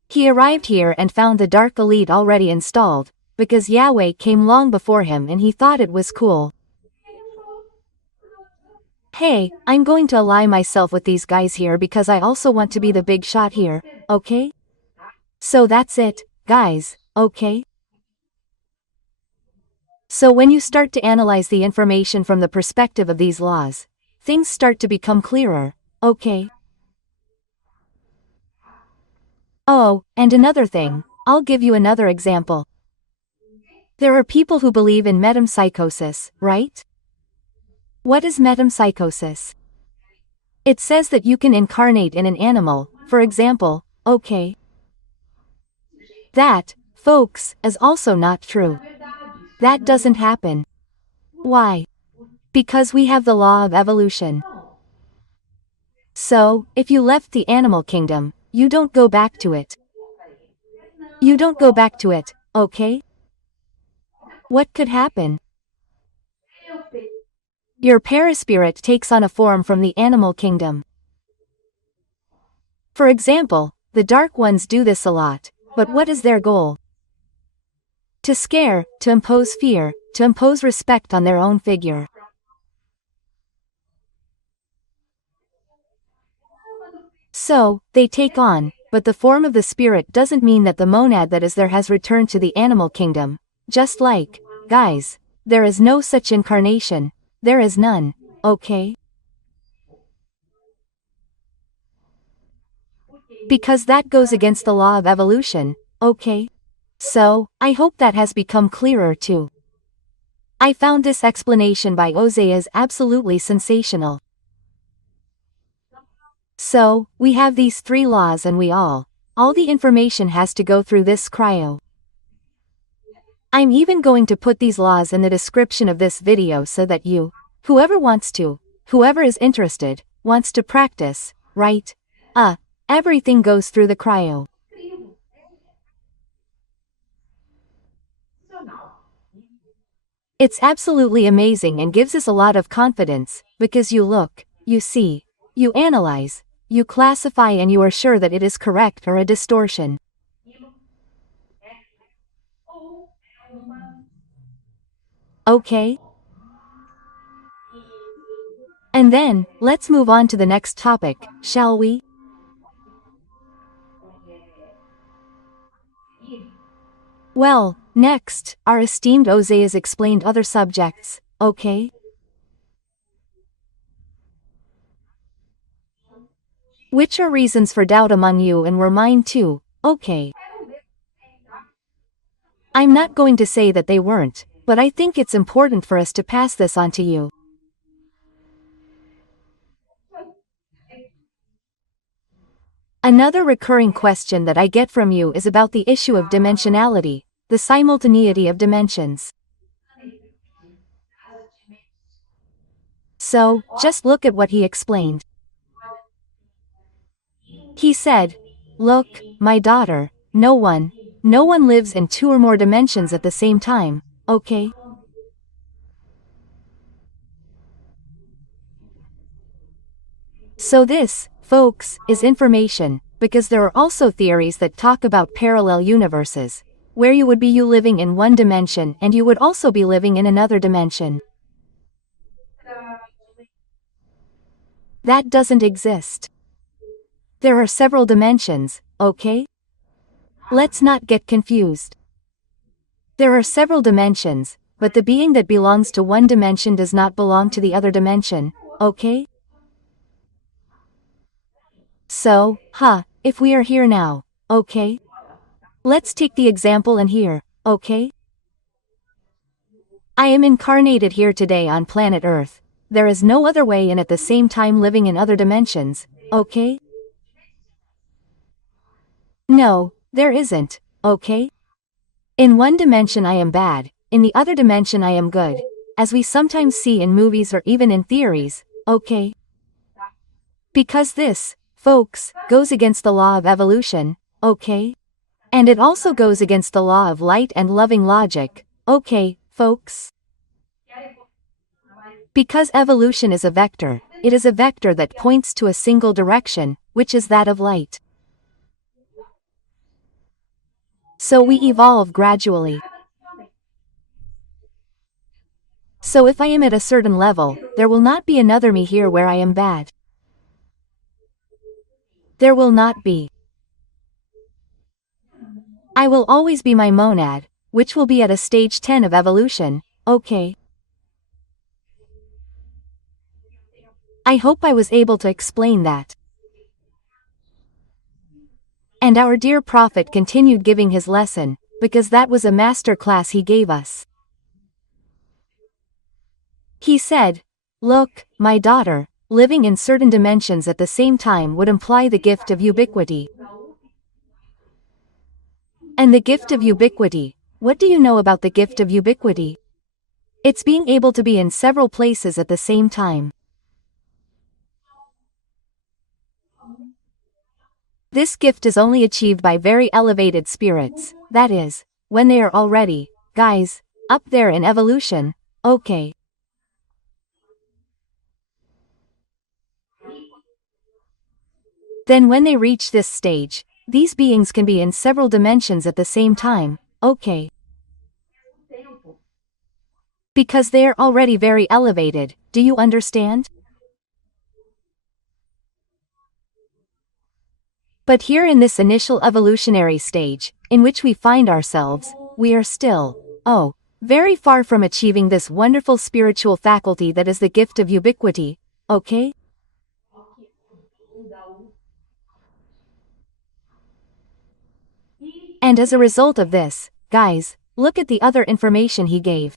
he arrived here and found the Dark Elite already installed, because Yahweh came long before him and he thought it was cool. Hey, I'm going to ally myself with these guys here because I also want to be the big shot here, okay? So that's it, guys, okay? So when you start to analyze the information from the perspective of these laws, things start to become clearer, okay? Oh, and another thing, I'll give you another example. There are people who believe in metempsychosis, right? What is metempsychosis? It says that you can incarnate in an animal, for example, okay? That, folks, is also not true. That doesn't happen. Why? Because we have the law of evolution. So, if you left the animal kingdom, you don't go back to it. You don't go back to it, okay? What could happen? Your paraspirit takes on a form from the animal kingdom. For example, the Dark Ones do this a lot, but what is their goal? To scare, to impose fear, to impose respect on their own figure. So, they take on, but the form of the spirit doesn't mean that the monad that is there has returned to the animal kingdom. Just like, guys, there is no such incarnation. There is none, okay? Because that goes against the law of evolution, okay? So, I hope that has become clearer too. I found this explanation by Ozeas absolutely sensational. So, we have these three laws and all the information has to go through this cryo. I'm even going to put these laws in the description of this video so that you, whoever is interested, wants to practice, right? Everything goes through the cryo. It's absolutely amazing and gives us a lot of confidence, because you look, you see, you analyze, you classify and you are sure that it is correct or a distortion. Okay? And then, let's move on to the next topic, shall we? Well, next, our esteemed Ozeas explained other subjects, okay? Which are reasons for doubt among you and were mine too, okay? I'm not going to say that they weren't, but I think it's important for us to pass this on to you. Another recurring question that I get from you is about the issue of dimensionality, the simultaneity of dimensions. So, just look at what he explained. He said, look, my daughter, no one lives in two or more dimensions at the same time, okay? So this, folks, is information, because there are also theories that talk about parallel universes, where you would be living in one dimension and you would also be living in another dimension. That doesn't exist. There are several dimensions, okay? Let's not get confused. There are several dimensions, but the being that belongs to one dimension does not belong to the other dimension, okay? So, if we are here now, okay? Let's take the example in here, okay? I am incarnated here today on planet Earth. There is no other way in at the same time living in other dimensions, okay? No, there isn't, okay? In one dimension I am bad, in the other dimension I am good, as we sometimes see in movies or even in theories, okay? Because this, folks, goes against the law of evolution, okay? And it also goes against the law of light and loving logic, okay, folks? Because evolution is a vector, it is a vector that points to a single direction, which is that of light. So we evolve gradually. So if I am at a certain level, there will not be another me here where I am bad. There will not be. I will always be my monad, which will be at a stage 10 of evolution, okay? I hope I was able to explain that. And our dear prophet continued giving his lesson, because that was a master class he gave us. He said, look, my daughter, living in certain dimensions at the same time would imply the gift of ubiquity. And the gift of ubiquity, what do you know about the gift of ubiquity? It's being able to be in several places at the same time. This gift is only achieved by very elevated spirits, that is, when they are already, guys, up there in evolution, okay. Then when they reach this stage, these beings can be in several dimensions at the same time, okay. Because they are already very elevated, do you understand? But here in this initial evolutionary stage, in which we find ourselves, we are still, very far from achieving this wonderful spiritual faculty that is the gift of ubiquity, okay? And as a result of this, guys, look at the other information he gave.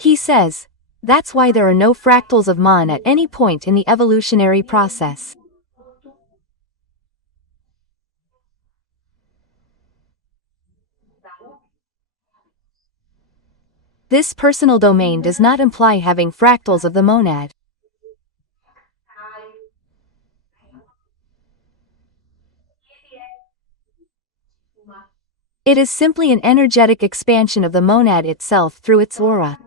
He says, that's why there are no fractals of Mon at any point in the evolutionary process. This personal domain does not imply having fractals of the monad. It is simply an energetic expansion of the monad itself through its aura.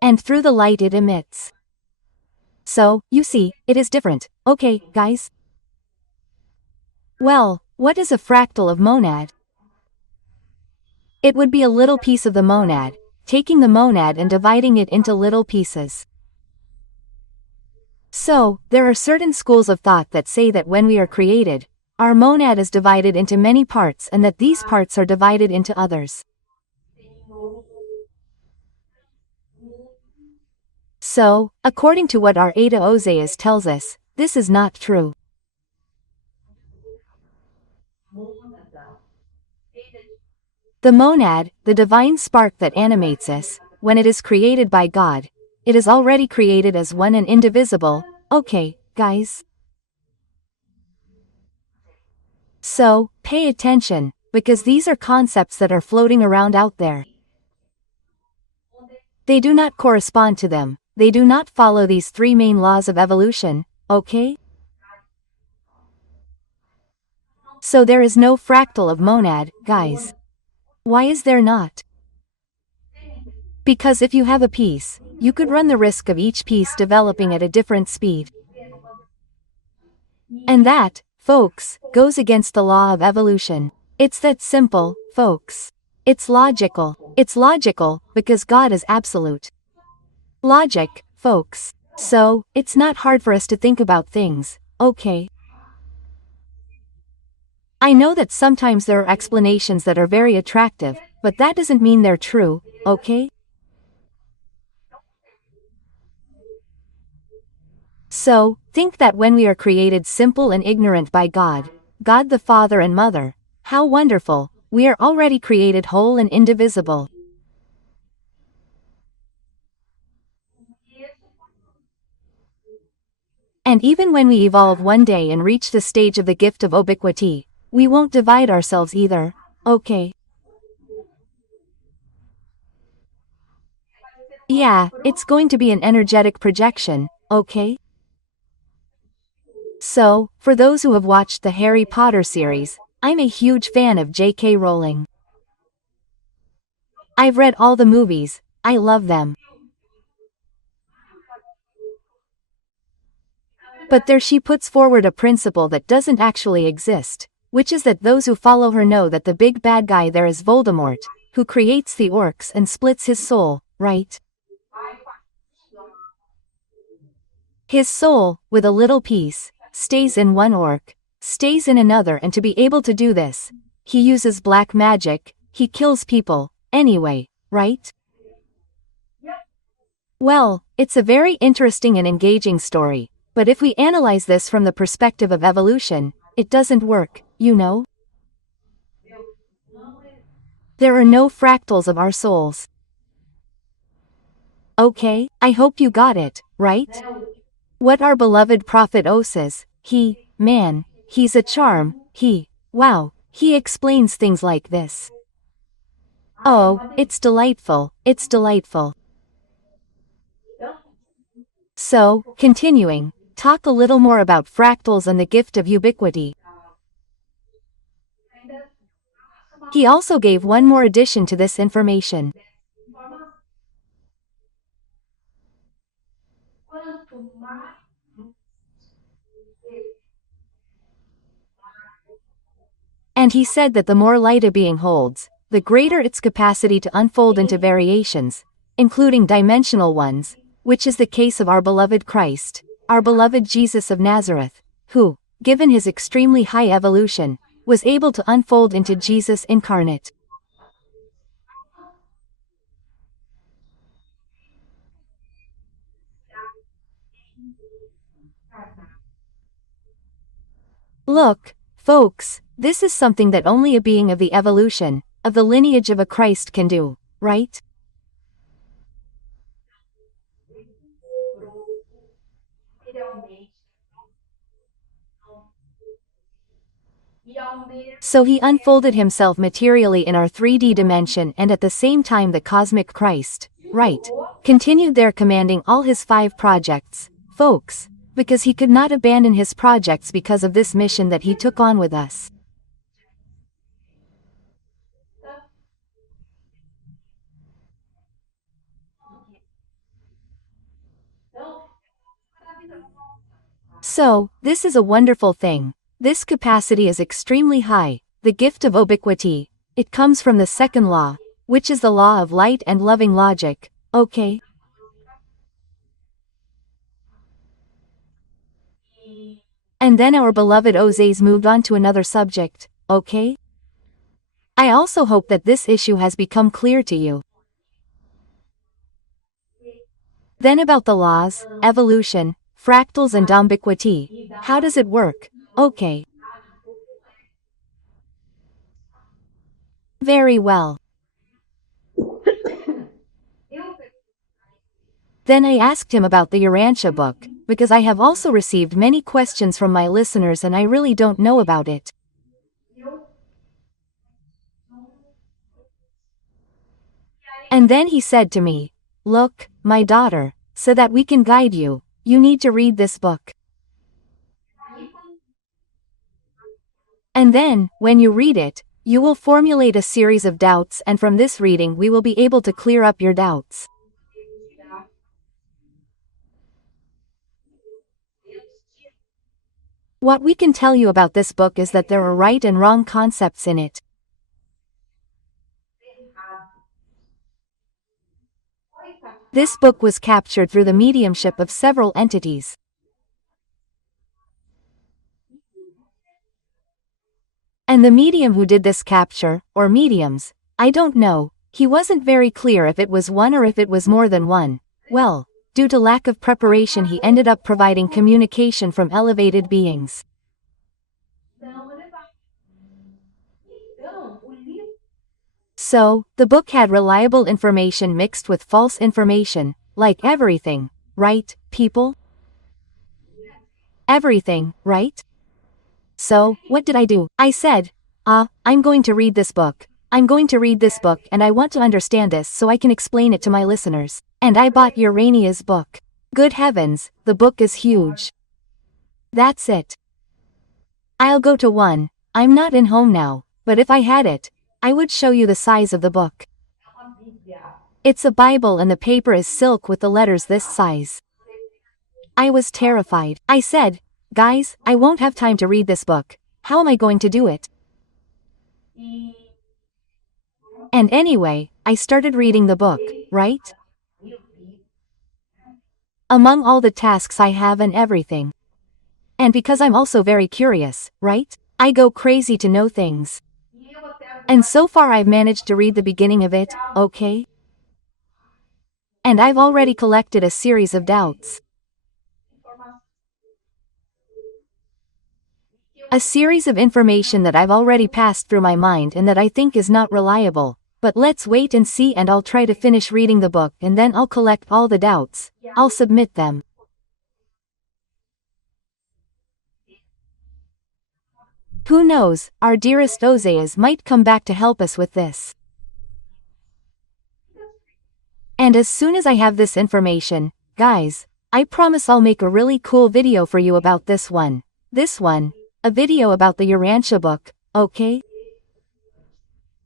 And through the light it emits. So, you see, it is different, okay, guys? Well, what is a fractal of monad? It would be a little piece of the monad, taking the monad and dividing it into little pieces. So, there are certain schools of thought that say that when we are created, our monad is divided into many parts and that these parts are divided into others. So, according to what our Ada Oseas tells us, this is not true. The monad, the divine spark that animates us, when it is created by God, it is already created as one and indivisible, okay, guys? So, pay attention, because these are concepts that are floating around out there. They do not correspond to them, they do not follow these three main laws of evolution, okay? So there is no fractal of monad, guys. Why is there not? Because if you have a piece, you could run the risk of each piece developing at a different speed. And that, folks, goes against the law of evolution. It's that simple, folks. It's logical. It's logical, because God is absolute. Logic, folks. So, it's not hard for us to think about things, okay? I know that sometimes there are explanations that are very attractive, but that doesn't mean they're true, okay? So, think that when we are created simple and ignorant by God, God the Father and Mother, how wonderful, we are already created whole and indivisible. And even when we evolve one day and reach the stage of the gift of ubiquity, we won't divide ourselves either, okay? Yeah, it's going to be an energetic projection, okay? So, for those who have watched the Harry Potter series, I'm a huge fan of J.K. Rowling. I've read all the movies, I love them. But there she puts forward a principle that doesn't actually exist, which is that those who follow her know that the big bad guy there is Voldemort, who creates the orcs and splits his soul, right? His soul, with a little piece, stays in one orc, stays in another, and to be able to do this, he uses black magic, he kills people, anyway, right? Well, it's a very interesting and engaging story, but if we analyze this from the perspective of evolution, it doesn't work, you know? There are no fractals of our souls. Okay, I hope you got it, right? What our beloved Prophet O says, he's a charm, wow, he explains things like this. Oh, it's delightful, it's delightful. So, continuing, talk a little more about fractals and the gift of ubiquity. He also gave one more addition to this information. And he said that the more light a being holds, the greater its capacity to unfold into variations, including dimensional ones, which is the case of our beloved Christ, our beloved Jesus of Nazareth, who, given his extremely high evolution, was able to unfold into Jesus incarnate. Look, folks, this is something that only a being of the evolution, of the lineage of a Christ can do, right? So he unfolded himself materially in our 3D dimension and at the same time the cosmic Christ, right, continued there commanding all his 5 projects, folks, because he could not abandon his projects because of this mission that he took on with us. So, this is a wonderful thing. This capacity is extremely high, the gift of ubiquity. It comes from the second law, which is the law of light and loving logic, okay? And then our beloved Ozays moved on to another subject, okay? I also hope that this issue has become clear to you. Then about the laws, evolution, fractals and ubiquity, how does it work? Okay. Very well. Then I asked him about the Urantia book, because I have also received many questions from my listeners and I really don't know about it. And then he said to me, look, my daughter, so that we can guide you, you need to read this book. And then, when you read it, you will formulate a series of doubts and from this reading we will be able to clear up your doubts. What we can tell you about this book is that there are right and wrong concepts in it. This book was captured through the mediumship of several entities. And the medium who did this capture, or mediums, I don't know, he wasn't very clear if it was one or if it was more than one. Well, due to lack of preparation he ended up providing communication from elevated beings. So, the book had reliable information mixed with false information, like everything, right, people? Everything, right? So, what did I do? I said, I'm going to read this book. I'm going to read this book and I want to understand this so I can explain it to my listeners. And I bought Urania's book. Good heavens, the book is huge. That's it. I'll go to one. I'm not in home now, but if I had it, I would show you the size of the book. It's a Bible and the paper is silk with the letters this size. I was terrified. I said, guys, I won't have time to read this book. How am I going to do it? And anyway, I started reading the book, right? Among all the tasks I have and everything. And because I'm also very curious, right? I go crazy to know things. And so far I've managed to read the beginning of it, okay? And I've already collected a series of doubts. A series of information that I've already passed through my mind and that I think is not reliable. But let's wait and see and I'll try to finish reading the book and then I'll collect all the doubts. I'll submit them. Who knows, our dearest Ozaeas might come back to help us with this. And as soon as I have this information, guys, I promise I'll make a really cool video for you about this one. This one, a video about the Urantia book, okay?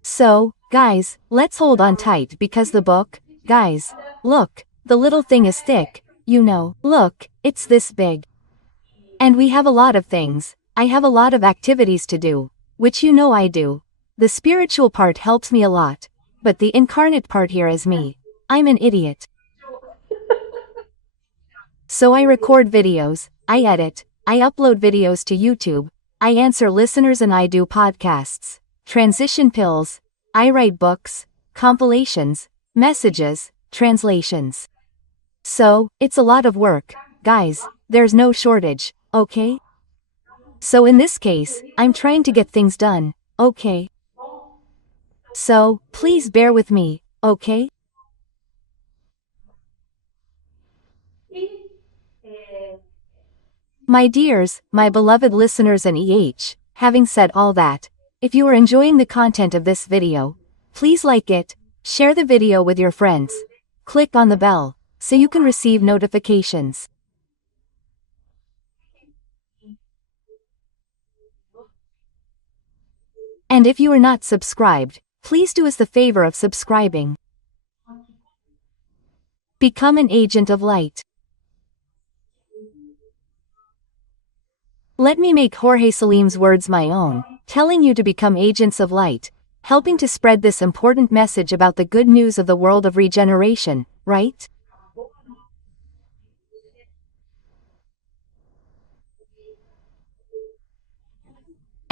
So, guys, let's hold on tight because the book, guys, look, the little thing is thick, you know, look, it's this big. And we have a lot of things, I have a lot of activities to do. which you know I do. The spiritual part helps me a lot, but the incarnate part here is me. I'm an idiot. So I record videos, I edit, I upload videos to YouTube, I answer listeners and I do podcasts, transition pills, I write books, compilations, messages, translations. So, it's a lot of work, guys, there's no shortage, okay? So in this case, I'm trying to get things done, okay? So, please bear with me, okay? My dears, my beloved listeners and having said all that, if you are enjoying the content of this video, please like it, share the video with your friends, click on the bell, so you can receive notifications. And if you are not subscribed, please do us the favor of subscribing. Become an agent of light. Let me make Jorge Salim's words my own, telling you to become agents of light, helping to spread this important message about the good news of the world of regeneration, right?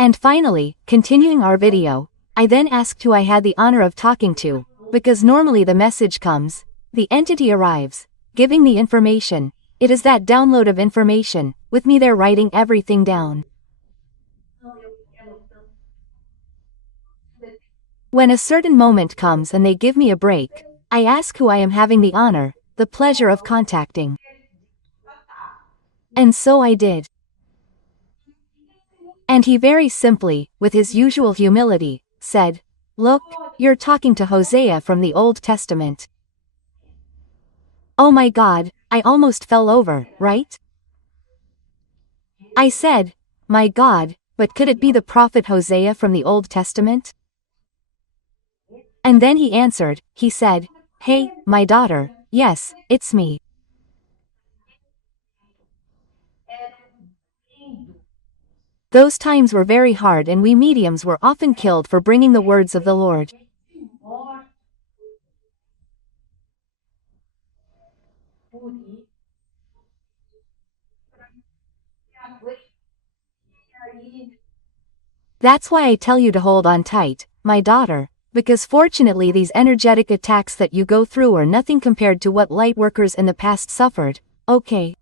And finally, continuing our video, I then asked who I had the honor of talking to, because normally the message comes, the entity arrives, giving the information, it is that download of information, with me there writing everything down. When a certain moment comes and they give me a break, I ask who I am having the honor, the pleasure of contacting. And so I did. And he very simply, with his usual humility, said, "Look, you're talking to Hosea from the Old Testament." Oh my God, I almost fell over, right? I said, my God, but could it be the prophet Hosea from the Old Testament? And then he answered, he said, "Hey, my daughter, yes, it's me." Those times were very hard and we mediums were often killed for bringing the words of the Lord. That's why I tell you to hold on tight, my daughter, because fortunately these energetic attacks that you go through are nothing compared to what lightworkers in the past suffered, okay?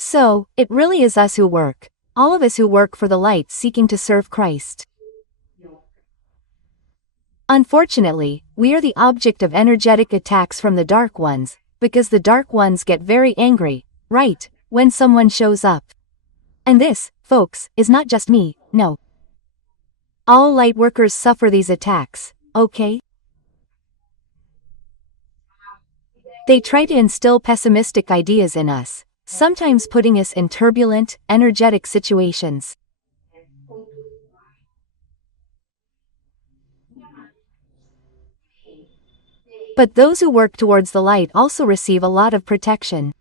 So, it really is us who work, all of us who work for the light seeking to serve Christ. Unfortunately, we are the object of energetic attacks from the dark ones, because the dark ones get very angry, right, when someone shows up. And this, folks, is not just me, no. All lightworkers suffer these attacks, okay? They try to instill pessimistic ideas in us, sometimes putting us in turbulent, energetic situations. But those who work towards the light also receive a lot of protection.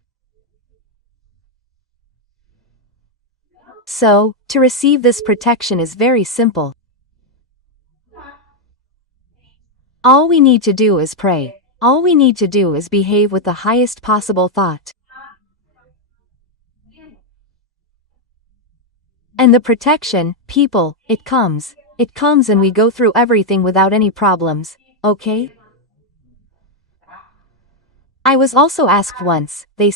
So, to receive this protection is very simple. All we need to do is pray. All we need to do is behave with the highest possible thought. And the protection, people, it comes and we go through everything without any problems, okay? I was also asked once, they